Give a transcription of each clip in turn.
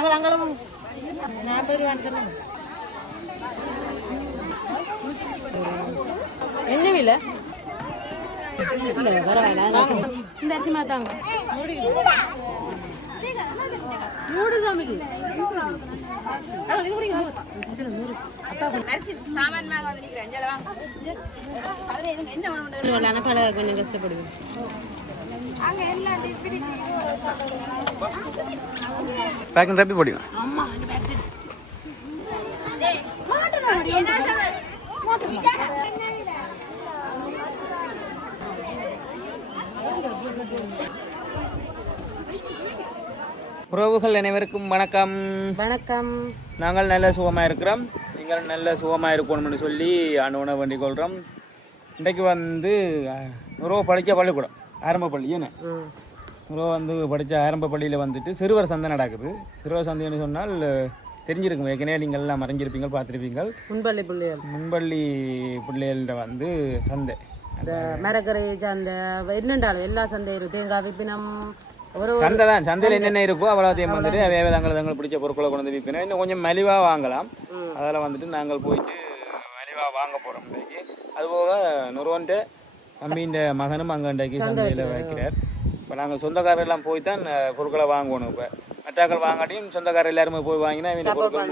நாங்கள் அங்கெல்லாம் நாற்பது ரூபான்னு சொன்னாங்க என்ன விலை இந்த அரிசி மாத்தாங்க மூடு சாமிக்கு கொஞ்சம் கஷ்டப்படுவேன் பேக்கிங் தப்பி போடுங்க. உறவுகள் அனைவருக்கும் வணக்கம். வணக்கம். நாங்கள் நல்ல சுகமாக இருக்கிறோம். நீங்கள் நல்ல சுகமாக இருக்கணும்னு சொல்லி ஆண்டவனை வேண்டிக் கொள்கிறோம் இன்றைக்கு வந்து உறவு படித்த பள்ளிக்கூடம். ஆரம்ப பள்ளி உறவு வந்து படித்த ஆரம்ப பள்ளியில் வந்துட்டு சிறுவர் சந்தை நடக்குது. சிறுவர் சந்தைன்னு சொன்னால் தெரிஞ்சிருக்கும். ஏற்கனவே நீங்கள் எல்லாம் மறைஞ்சிருப்பீங்க பார்த்துருப்பீங்க முன்பள்ளி பிள்ளைகள். முன்பள்ளி பிள்ளைகள்கிட்ட வந்து சந்தை. இந்த மரக்கரை அந்த என்னண்டாலும் எல்லா சந்தையும் தேங்காய் விப்பினம் ஒரு சந்தை தான். சந்தையில் என்னென்ன இருக்கோ அவ்வளோத்தையும் வந்துட்டு அவையவே தங்களை பிடிச்ச பொருட்களை கொண்டு வந்து விற்பினோம் இன்னும் கொஞ்சம் மலிவாக வாங்கலாம். அதில் வந்துட்டு நாங்கள் போயிட்டு மலிவாக வாங்க போகிறோம் இன்றைக்கு. அதுபோக நுரோன்ட்டு தம்பின்ற மகனும் அங்கே இன்றைக்கு சந்தையில் வைக்கிறார் இப்போ நாங்கள் சொந்தக்காரெல்லாம் போய் தான் பொருட்களை வாங்கணும் இப்போ. மற்றாக்கள் வாங்காட்டியும் சொந்தக்காரர் எல்லாருமே போய் வாங்கினா பொருட்கள்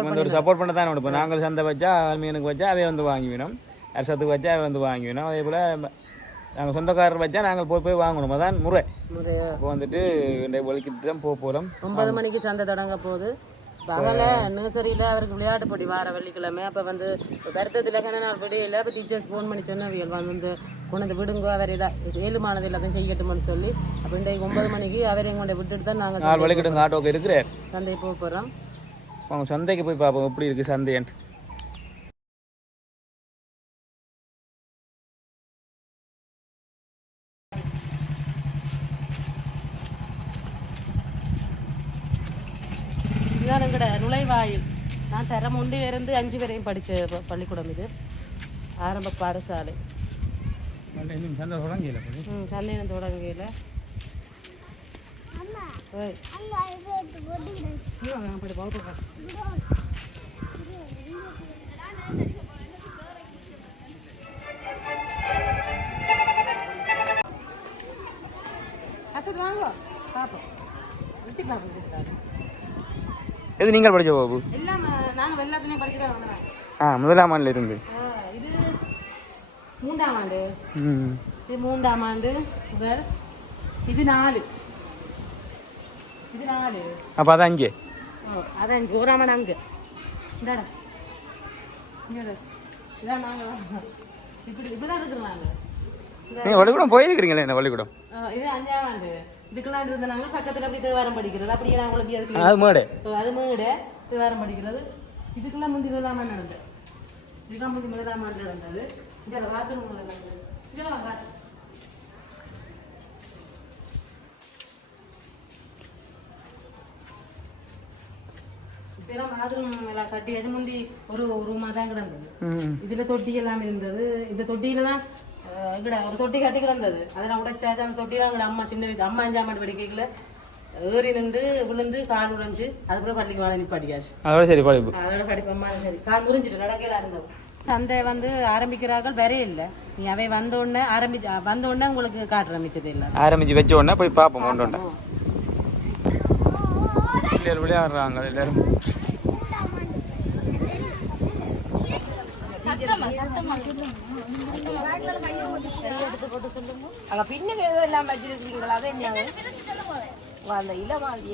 வந்து ஒரு சப்போர்ட் பண்ண தான் இப்போ. நாங்கள் சந்தை வச்சா ஆல்மீனுக்கு வச்சா அவை வந்து வாங்கிவினோம் அரசத்துக்கு வச்சா அவை வந்து வாங்கிவினோம் அதே போல் நாங்கள் சொந்தக்காரர் வச்சா நாங்கள் போய் போய் வாங்கணும். அதான் முறை. இப்போ வந்துட்டு இன்றைக்கு வலிக்கிட்டு தான் போக போகிறோம் ஒன்பது மணிக்கு சந்தை தொடங்க போகுது. பகல நர்சரியில் அவருக்கு விளையாட்டு போட்டி வார வெள்ளிக்கிழமை. அப்போ வந்து வருத்தத்தில் கண்ண விடையில இப்போ டீச்சர்ஸ் ஃபோன் பண்ணி சொன்னவியல் வந்து கொண்டு விடுங்கோ அவர் இதா ஏழுமானது எல்லாத்தையும் செய்யட்டும்னு சொல்லி. அப்போ இன்றைக்கு ஒன்பது மணிக்கு அவரையும் கொண்டு விட்டுட்டு தான் நாங்கள் நாலு வலிக்கிட்டு ஆட்டோக்கு இருக்கிறார். சந்தை போக போகிறோம் சந்தைக்கு போய் பார்ப்போம். எப்படி இருக்குது சந்தைன்ட்டு இதுதான் எங்கட நுழைவாயில். நான் தரம் ஒன்று இருந்து அஞ்சு வரையும் படித்த பள்ளிக்கூடம் இது. ஆரம்ப பாடசாலை. சந்தை தொடங்கல ம் சந்தையினம் தொடங்கையில் ஓய் ம், அப்படி போட்டுருக்கேன் அசல் வாங்க. பார்ப்போம் வெட்டி பார்ப்போம் எது நீங்கள் படிச்ச பாபு? ஆ முதலாம் ஆண்டில் இருந்து மூன்றாம் ஆண்டு. இது மூன்றாம் ஆண்டு முதல். இது நாலு. இது நாலு. அப்போ அதான் ஓ அதான் அஞ்சு. ஓராம் ஆண்டு அங்கே இந்தாடா. இதான் நாங்கள் இப்படி இப்படி தான் இருக்கிறோம் நாங்கள் பள்ளிக்கூடம் போயிருக்கிறீங்களே இந்த பள்ளிக்கூடம்? இது அஞ்சாம் ஆண்டு. இதுக்கெல்லாம் இருந்தாங்க பக்கத்தில் அப்படி தேவாரம் படிக்கிறது. அப்படியே அப்படி அதுக்கு அது மேடு. அது மேடு. தேவாரம் படிக்கிறது. இதுக்கெல்லாம் முந்தி முதலாம் நடந்தது. இதுதான் முந்தி முதலாம் நடந்தது. இங்கே வாசல் நடந்தது இப்பெல்லாம் பாத்ரூம் எல்லாம் கட்டியாச்சு முந்தி ஒரு ரூமா தான் கிடந்தது. இதுல தொட்டி எல்லாம் இருந்தது. இந்த தொட்டியில தான் அஹ், எங்கட ஒரு தொட்டி கட்டி கிடந்தது. அதெல்லாம் உடைச்சாச்சு அந்த தொட்டியில எங்கட அம்மா சின்ன வயசு அம்மா அஞ்சாம் ஆண்டு படிக்கல ஏறி நின்று விழுந்து கால் உடைஞ்சு அதுக்கப்புறம் பள்ளிக்கு மேலே நிப்பாட்டியாச்சு. அதோட சரி படிப்பு. அதோட படிப்பம்மா சரி. கால் முறிஞ்சிட்டு நடக்கையில இருந்தது சந்தை வந்து ஆரம்பிக்கிறார்கள் வரே இல்லை. நீ அவை வந்த உடனே ஆரம்பி வந்த உடனே உங்களுக்கு காட்டுற மிச்சது இல்லை. ஆரம்பிச்சு வச்ச உடனே போய் பார்ப்போம் பிள்ளைகள் விளையாடுறாங்க எல்லாரும். அங்க பின்னுக்கு ஏதோ எல்லாம் வச்சிருக்கீங்களா? அது என்ன? அந்த இளமாதி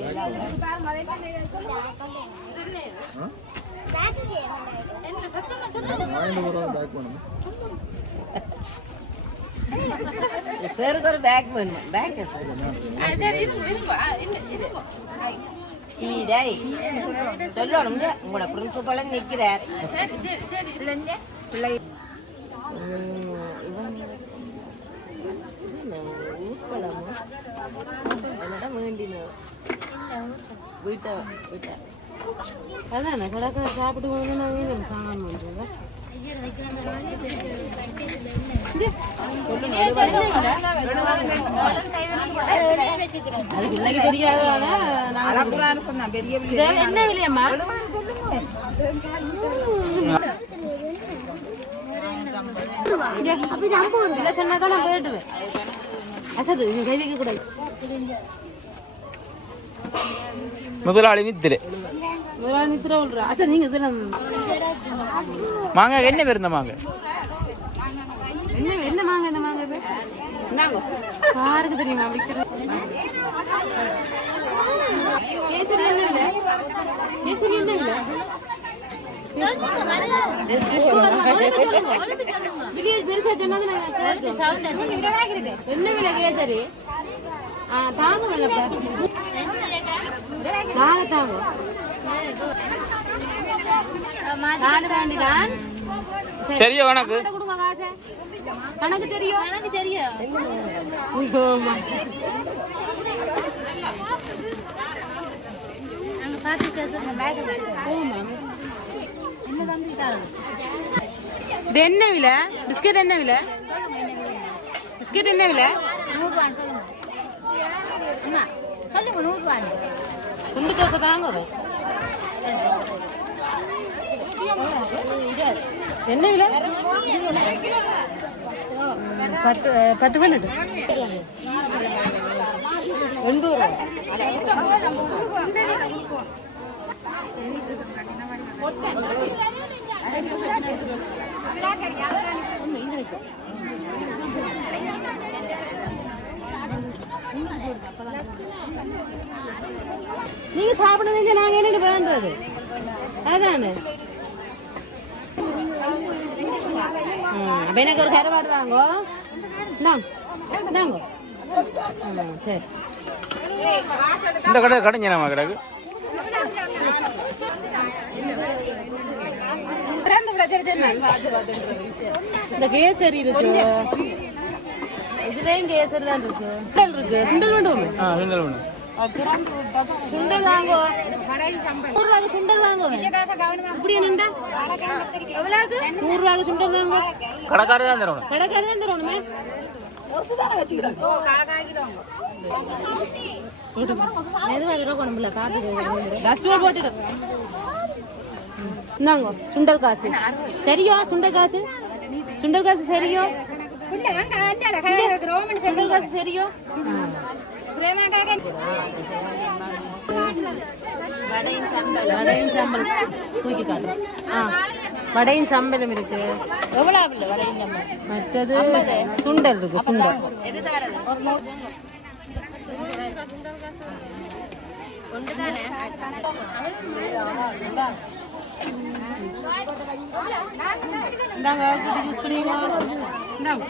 ஒரு பேக் வேணும்? பேக் சொல்லணும் உங்களோட பிரின்சிபலும் நிற்கிறார் பிள்ளை இவன் ஊர்வலமா என்னிடம் வேண்டினோம் வீட்டை வீட்டை அதானே கிடக்க பண்ணுறோம் தெரியாது ஆனா நாங்க அளப்புறான்னு சொன்னா பெரிய இது என்ன விலையம்மா இல்லை சொன்னாதான் நான் போயிடுவேன் அசது நீங்க கை வைக்க கூடாது முதலாளி நித்திரு. முதலாளி நித்திர விடுற அசது நீங்க இதுல மாங்காய் என்ன பேர் இந்த மாங்க? என்ன என்ன மாங்க இந்த மாங்க இது இந்தாங்க யாருக்கு தெரியுமா விற்கிறது கேசரி என்ன விலை கேசரி என்ன விலை வெளியே பெருசா. என்ன விலை கேசரி? ஆ தாங்க விலைப்பா நாங்க தாங்க. நாலு தாண்டி தான் சரியோ கணக்கு? கிட்ட கொடுங்க காசை. கணக்கு தெரியும்? கணக்கு தெரியும். இது என்ன விலை? பிஸ்கட் என்ன விலை? பிஸ்கட் என்ன விலை? சொல்லுங்க. நூறுரூவா குண்டு தோசை தாங்க என்ன விலை? பத்து பத்து பன்னெண்டு. ரூபா. நீங்க சாப்பிட வேண்டிய நாங்க என்ன வேண்டது? அதானே? அப்ப எனக்கு ஒரு கருவாடு தாங்கோ. இந்தாங்க சரி. இந்த கடை கடைஞ்சனமா கிடக்கு? இந்த கேசரி இருக்கு. இதுலயும் கேசரி தான் இருக்கு. சுண்டல் இருக்கு. சுண்டல் வேண்டுமே ஆ சுண்டல் ஒன்று சுண்டல் தாங்கோ நூறு ரூபாய்க்கு சுண்டல் தாங்கோ இப்படி என்னண்டா? நூறு ரூபாய்க்கு சுண்டல் தாங்கோ கடைக்காரர் தான் தரணும். கடைக்காரர் தான் தரணுமே. மெதுவா தடவை கொண்டு காத்து டஸ்ட்பின் போட்டுடு. இந்தாங்க சுண்டல் காசு சரியோ சுண்டல் காசு சுண்டல் காசு சரியோ? சுண்டல் காசு சரியோ வடையும் சம்பல் தூக்கி காட்டு ஆ இருக்கு. மற்றது சுண்டல் இருக்கு சுண்டல். இந்தாங்க குட்டி ஜூஸ் குடிங்க இந்தாங்க.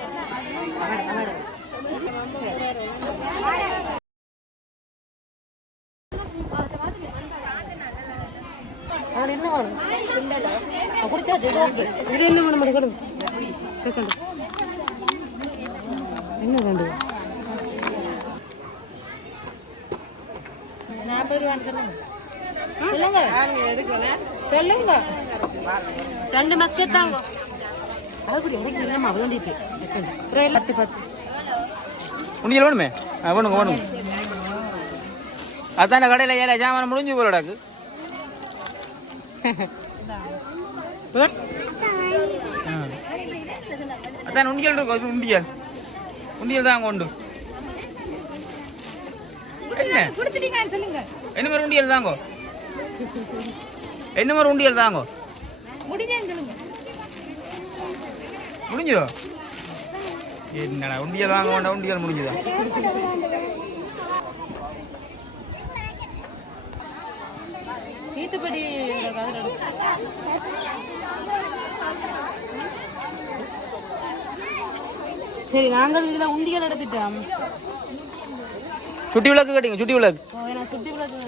என்ன வேணும் குடிச்சாச்சு இது ஓகே இதுல என்ன வேணும் மட்டும் கொடுங்க கேட்கண்டு என்ன வேண்டும் நாற்பது ரூபான்னு சொல்லுங்க. சொல்லுங்க சொல்லுங்க. ரெண்டு மஸ்கெட் தாங்க அதுபடி எனக்கு வேண்டிட்டு அப்புறம் எல்லாத்தையும் பார்த்து உண்டியல் வேணுமே வேணுங்க வேணுங்க அதான் கடையில் ஏழை ஜாமான் முடிஞ்சு போலடாக்கு ஆ. அதான் உண்டியல் இருக்கும் இது உண்டியல் உண்டியல் தான் கொண்டு என்ன என்ன மாதிரி உண்டியல் தாங்கோ என்ன மாதிரி உண்டியல் தாங்கோ முடிஞ்சதோ? என்னடா உண்டியல் வாங்க வேண்டாம் உண்டியல் முடிஞ்சதா? தீத்துப்படி சரி நாங்கள் இதுல உண்டியல் எடுத்துட்டோம். சுட்டி விளக்கு கட்டிங்க சுட்டி விளக்கு. சுத்தி விளக்கு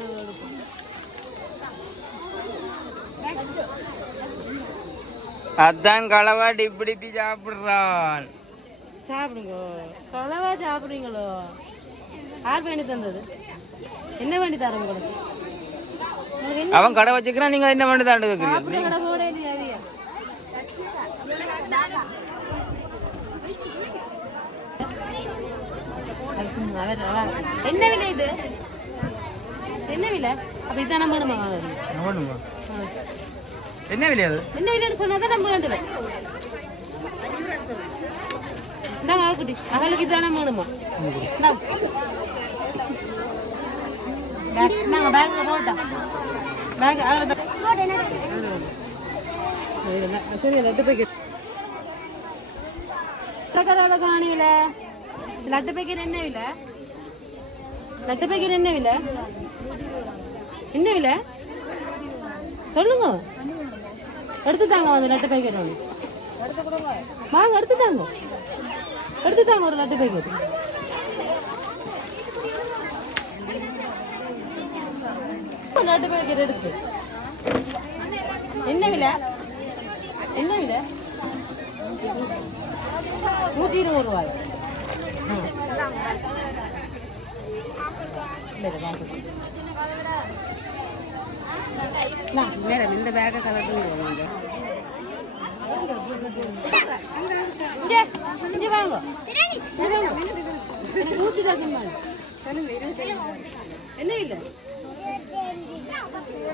அதான் களவாட்டு இப்படி இப்படி சாப்பிடுறான். சாப்பிடுங்க. களவா சாப்பிடுறீங்களோ? யார் வேண்டி தந்தது? என்ன வேண்டி தர உங்களுக்கு? அவன் கடை வச்சுக்கிறான் நீங்க என்ன வேண்டி தாண்டு கேட்குறீங்க என்ன விலை இது? என்ன விலை? அப்ப இதான வேணுமா என்ன விலை அது? என்ன விலைன்னு சொன்னாதான் நம்ம வேண்டுவேன் இந்தாங்க குட்டி. அவளுக்கு இதான வேணுமா? இந்தாங்க. பேக் போட்டோம் பேங்க் அதில் தான் சரி லட்டு பேக்கெட் காணியில. லட்டு பேக்கெட் என்ன விலை? லட்டு பேக்கெட் என்ன விலை? என்ன விலை? சொல்லுங்க. எடுத்து தாங்க வந்து லட்டு பேக்கெட் ஒன்று வாங்க எடுத்து தாங்க. எடுத்து தாங்க ஒரு லட்டு பேக்கெட் லட்டு பேக்கெட் எடுத்து. என்ன விலை? என்ன விலை? நூற்றி இருபது ரூபாய். ம். இல்லை, இதை வாங்கிக்கோ. நான் மேடம் இந்த பேக்கை கலர் இங்கே இங்கே வாங்க இங்கே வாங்க என்ன இல்லை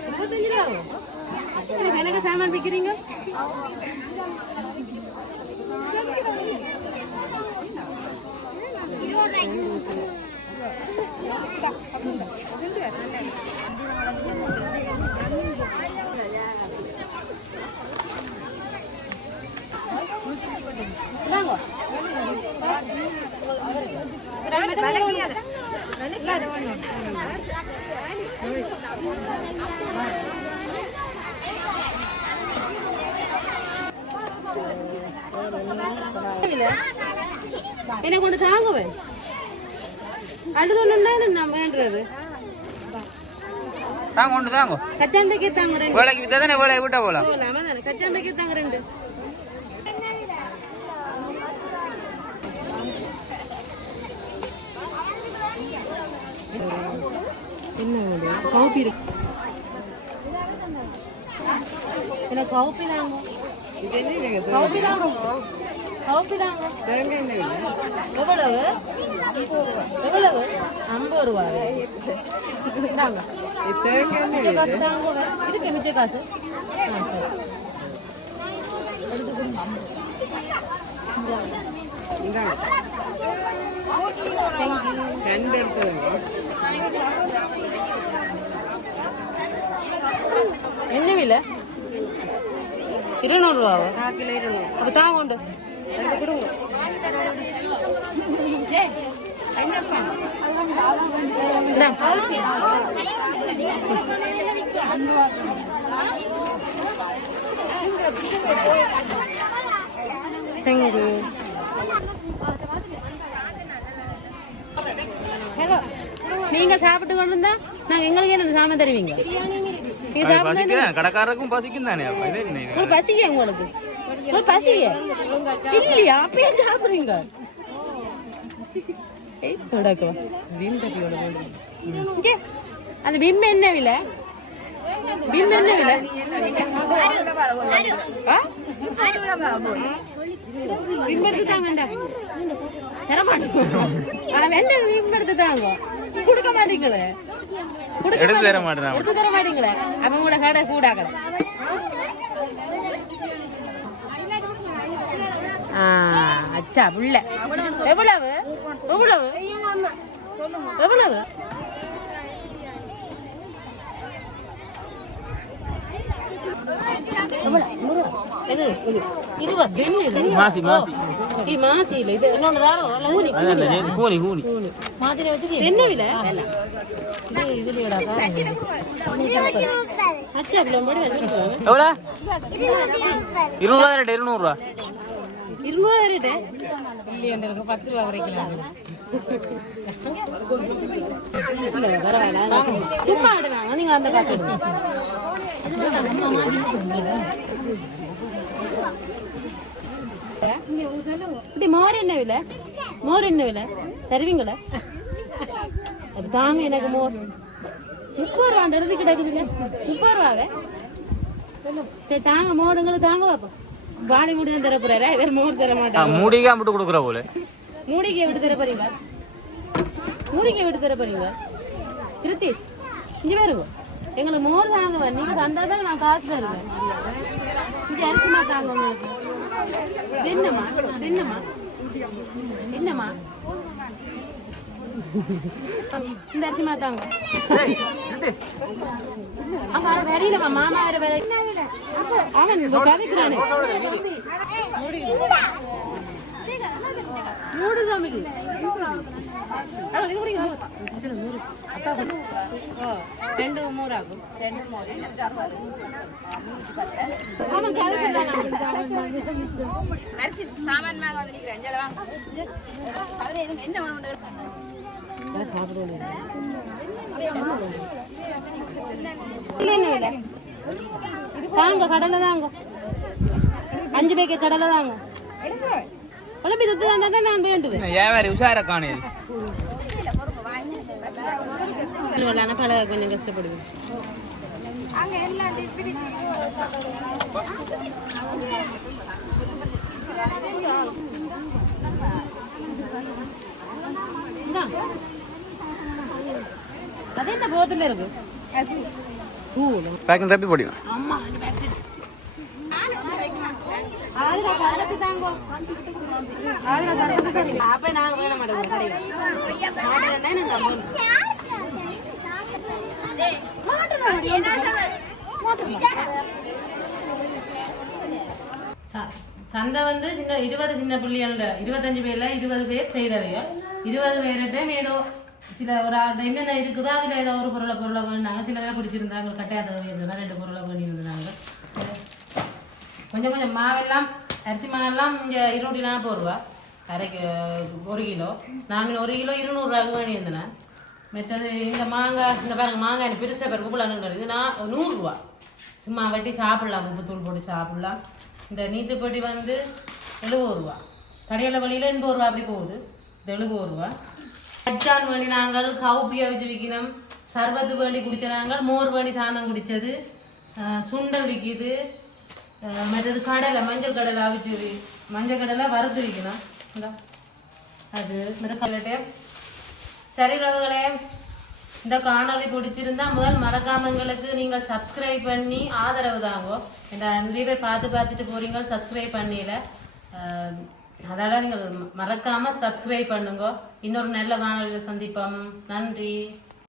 முப்பத்தஞ்சு ரூபா ஆகும். எனக்கு சாமான் விற்கிறீங்க கொண்டு தாங்குவேன். அடுத்து நான் வேண்டுறது? தாங்க ஒன்று தாங்க. கச்சாந்தைக்கு தாங்க ரெண்டு வேலைக்கு வித்தா தானே வேலையை விட்டா போகலாம் போகலாமா தானே கச்சாந்தைக்கு தாங்க ரெண்டு என்ன காப்பி என்ன காப்பி தாங்க. காப்பி தாங்க. காப்பி தாங்க. எவ்வளவு? எவ்வளவு? ஐம்பது ரூபாய். இந்தாங்க. மிச்ச காசு தாங்க. இருக்கு மிச்ச காசு. ஆ சரி. என்ன விலை இருநூறுவாவா அப்போ தாங்க உண்டு. இந்தா. Thank you. ஹலோ நீங்க சாப்பிட்டு கொண்டு இருந்தா நாங்க எங்களுக்கு என்ன சாமான் தருவீங்க? கடைக்காரருக்கும் பசிக்கும் தானே அப்ப இது என்ன இது? ஒரு பசிக்க உங்களுக்கு? ஒரு பசிக்க இல்லையா? அப்பயே சாப்பிடுறீங்க? அந்த பிம் என்ன விலை? பிம் என்ன விலை? ஆ? பிம் எடுத்து தாங்கண்டா தர மாட்டேங்க ஆனா என்ன பிம் எடுத்து தாங்க கொடுக்க மாட்டீங்களே? எடுத்து தர மாட்டேன்? எடுத்து தர மாட்டீங்களே? அவன் கூட கடை கூடாக்கல அச்சா புள்ள. எவ்வளவு? எவ்வளவு? எவ்வளவு? இது. இருபது. மாசி மாசி. இது மாசி இல்லை இது இன்னொன்று தான் கூனி இல்ல, கூனி கூனி மாதிரி என்ன விலை? இது அச்சா இருநூறு இல்லையா பத்து ரூபா வரைக்கும் பரவாயில்ல நீங்க அந்த காசு எடுங்க இப்படி மோர் என்ன விலை? மோர் என்ன விலை? தருவீங்களா? தாங்க எனக்கு மோர். முப்பது ரூபா அந்த இடத்துக்கு கிடக்குதுங்க. முப்பது ரூபாவே? சரி தாங்க மோர் எங்களுக்கு தாங்க பாப்பா வாழை மூடி தான் தர போறாரா? இவர் மோர் தர மாட்டாங்க மூடிக்கா மட்டும் கொடுக்குற போல. மூடிக்கு எப்படி தர போறீங்க மூடிக்க விட்டு தர போறீங்க கிருத்தீஷ் இங்க பாருங்க எங்களுக்கு மோர் தாங்குவேன் நீங்க தந்தா தான் நான் காசு தருவேன். இங்க அரிசிமா தாங்க உங்களுக்கு. என்னம்மா என்னம்மா என்னம்மா இந்த அரிசிமா தாங்க. அங்க வரையில மாமா வேற வேற. அவன் கதைக்கிறானே. மூடு சாமிக்கு அது இது குடிங்க. சரி, நூறு. அப்பா கொடு. அரிசி சாமான் வாங்க வந்து அஞ்சல வாங்க என்ன தாங்க கடலை தாங்க அஞ்சு பேக்கு கடலை தாங்க குழம்பி தத்து தந்தா தான் நான் வேண்டுவேன் வியாபாரி உஷார இல்லைன்னா பழக கொஞ்சம் கஷ்டப்படுவேன். அது என்ன போத்துல இருக்கு? பேக்கிங் ரப்பி போடுவேன் அம்மா இந்த பேக் சரி ஆதிரா பழத்து தாங்கோ ஆதிரா சரக்கு சரி அப்ப நாங்க வேண மாட்டோம் ச- சந்தை வந்து சின்ன இருபது சின்ன பிள்ளைகள இருபத்தஞ்சு பேர்ல இருபது பேர் செய்தவையோ இருபது பேர்கிட்ட ஏதோ சில ஒரு ஆள் என்னென்ன இருக்குதோ அதில் ஏதோ ஒரு பொருளை பொருளை வேணாங்க சில பேர் பிடிச்சிருந்தாங்க கட்டாயத்தை சொன்னால் ரெண்டு பொருளை வேணும் கொஞ்சம் கொஞ்சம் மாவெல்லாம் அரிசி மாவெல்லாம் இங்கே இருநூற்றி நாற்பது ரூபா அரைக்கு ஒரு கிலோ. நான் ஒரு கிலோ இருநூறுரூவாக்கு வேணி இருந்தேன் மற்றது இந்த மாங்காய் இந்த பாருங்க மாங்காய் பெருசாக பேர் குப்பலாங்கிறது இது நான் நூறுரூவா சும்மா வெட்டி சாப்பிட்லாம் உப்பு தூள் போட்டு சாப்பிட்லாம். இந்த நீத்துப்பட்டி வந்து எழுபது ரூபா. கடையில் வழியில் எண்பது ரூபா அப்படி போகுது. இது எழுபது ரூபா. அச்சான் வேண்டி நாங்கள் கவுப்பியை வச்சு விற்கணும் சர்பத்து வேண்டி குடித்த நாங்கள் மோர் வேண்டி சாதம் குடித்தது சுண்டை விற்கிது மற்றது கடலை மஞ்சள் கடலை அவிச்சு மஞ்சள் கடலை வறுத்து வைக்கணும் இந்தா. அது மிருக்கலட்டே சரி உறவுகளே இந்த காணொளி பிடிச்சிருந்தா முதல் மறக்காம எங்களுக்கு நீங்கள் சப்ஸ்கிரைப் பண்ணி ஆதரவு தாங்கோ இந்த நிறைய பேர் பார்த்து பார்த்துட்டு போகிறீங்க சப்ஸ்கிரைப் பண்ணல அஹ், நீங்கள் மறக்காமல் சப்ஸ்கிரைப் பண்ணுங்க இன்னொரு நல்ல காணொளியில் சந்திப்போம் நன்றி